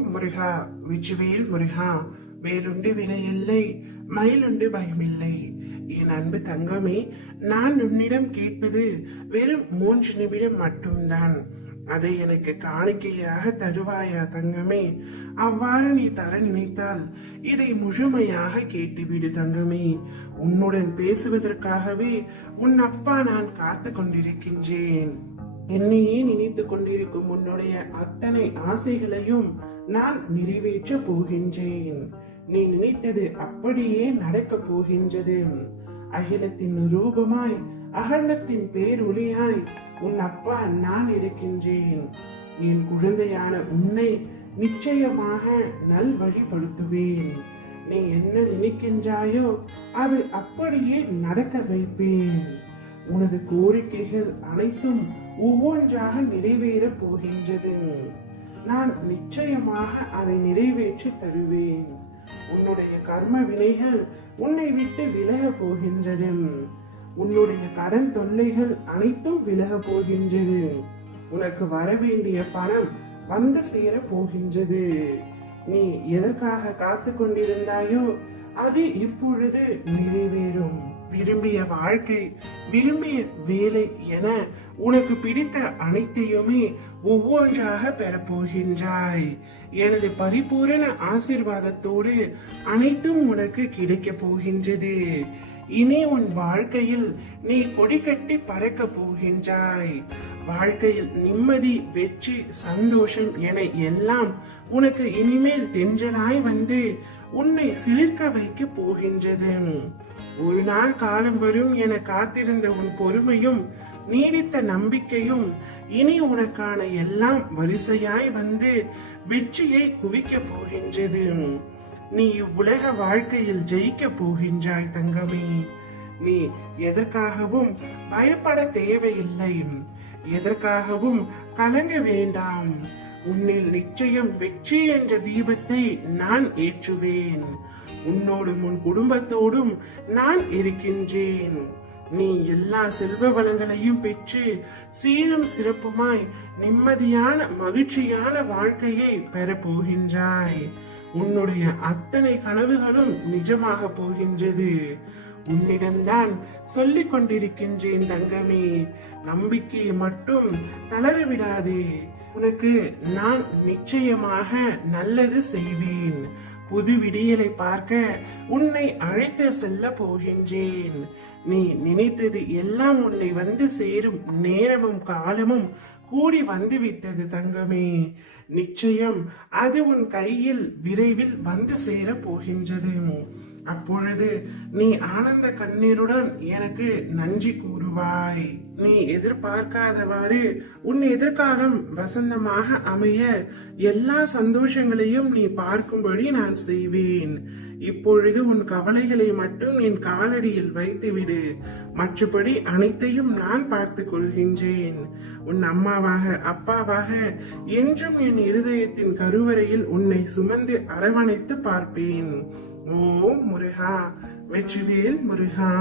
ஓம் முருகா, வெற்றிவேல் முருகா. வேலுண்டு வினையில்லை, மயிலுண்டு பயமில்லை. என் அன்பு தங்கமே, நான் உன்னிடம் கேட்பது வெறும் 3 நிமிடம் மட்டும்தான். அதை எனக்கு காணிக்கையாக தருவாயா தங்கமே? அவ்வாறு நீ தர நினைத்தால் இதை முழுமையாக கேட்டுவிடு தங்கமே. உன்னுடன் பேசுவதற்காகவே உன் அப்பா நான் காத்து கொண்டிருக்கின்றேன். என்னையே நினைத்து கொண்டிருக்கும் உன்னுடைய அத்தனை ஆசைகளையும் நான் நிறைவேற்ற போகின்றேன். நீ நினைத்தது அப்படியே நடக்க போகின்றது. அகிலத்தின் ரூபமாய், அகலத்தின் பேரொளியாய் உன் அப்பா நான் இருக்கின்றேன். என் குழந்தையான உன்னை நிச்சயமாக நல்வழிப்படுத்துவேன். நீ என்ன நினைக்கின்றாயோ அது அப்படியே நடக்க வைப்பேன். உனது கோரிக்கைகள் அனைத்தும் ஒவ்வொன்றாக நிறைவேற போகின்றது. நான் நிச்சயமாக அதை நிறைவேற்றி தருவேன். உன்னுடைய கர்ம வினைகள் உன்னை விட்டு விலக போகின்றது. உன்னுடைய கடன் தொல்லைகள் அனைத்தும் விலக போகின்றது. உனக்கு வர வேண்டிய பணம் வந்து சேர போகின்றது. நீ எதற்காக காத்து கொண்டிருந்தாயோ அது இப்பொழுது நிறைவேறும். விரும்பிய வாழ்க்கை, விரும்பிய வேலை என உனக்கு பிடித்த அனைத்தையுமே ஒவ்வொன்றாக பெறப்போகின்றாய். எனது பரிபூரண ஆசீர்வாதத்தோடு அனைத்தும் உனக்கு கிடைக்க போகின்றது. இனி உன் வாழ்க்கையில் நீ கொடி கட்டி பறக்க போகின்றாய். வாழ்க்கையில் நிம்மதி, வெற்றி, சந்தோஷம் என எல்லாம் உனக்கு இனிமேல் தென்றலாய் வந்து உன்னை சிலிர்க்க வைக்க போகின்றது. ஒரு நாள் காலம் வரும் என காத்திருந்த உன் பொறுமையும் நீடித்த நம்பிக்கையும் இனி உனக்கான எல்லாம் வரிசையாய் வந்து வெற்றியை குவிக்க போகின்றது. நீ இவ்வுலக வாழ்க்கையில் ஜெயிக்க போகின்றாய் தங்கமே. நீ எதற்காகவும் பயப்பட தேவையில்லை, எதற்காகவும் கலங்க வேண்டாம். உன்னில் நிச்சயம் வெற்றி என்ற தீபத்தை நான் ஏற்றுவேன். உன்னோடும் உன் குடும்பத்தோடும் நான் இருக்கின்றேன். நீ எல்லா செல்வ வளங்களையும் பெற்று சீரும் சிறப்புமாய் நிம்மதியான மகிழ்ச்சியான வாழ்க்கையை பெற போகின்றாய். உன்னுடைய அத்தனை கனவுகளும் நிஜமாக போகின்றது. உன்னிடம்தான் சொல்லிக் கொண்டிருக்கின்றேன் தங்கமே. நம்பிக்கையை மட்டும் தளர விடாதே. உனக்கு நான் நிச்சயமாக நல்லது செய்வேன். புது விடியலை பார்க்க உன்னை அழைத்து செல்ல போகின்றேன். நீ நினைத்தது எல்லாம் உன்னை வந்து சேரும் நேரமும் காலமும் கூடி வந்துவிட்டது தங்கமே. நிச்சயம் அது உன் கையில் விரைவில் வந்து சேர போகின்றது. அப்பொழுது நீ ஆனந்த கண்ணீருடன் எனக்கு நன்றி கூறுவாய். நீ எதிர்பார்க்காதவாறு உன் எதிர்காலம் வசந்தமாக அமைய எல்லா சந்தோஷங்களையும் நீ பார்க்கும்படி நான் செய்வேன். இப்பொழுது உன் கவலைகளை மட்டும் என் காலடியில் வைத்துவிடு. மற்றபடி அனைத்தையும் நான் பார்த்து கொள்கின்றேன். உன் அம்மாவாக, அப்பாவாக என்றும் என் இருதயத்தின் கருவறையில் உன்னை சுமந்து அரவணைத்து பார்ப்பேன். ஓம் முருகா, வெற்றிவேல் முருகா.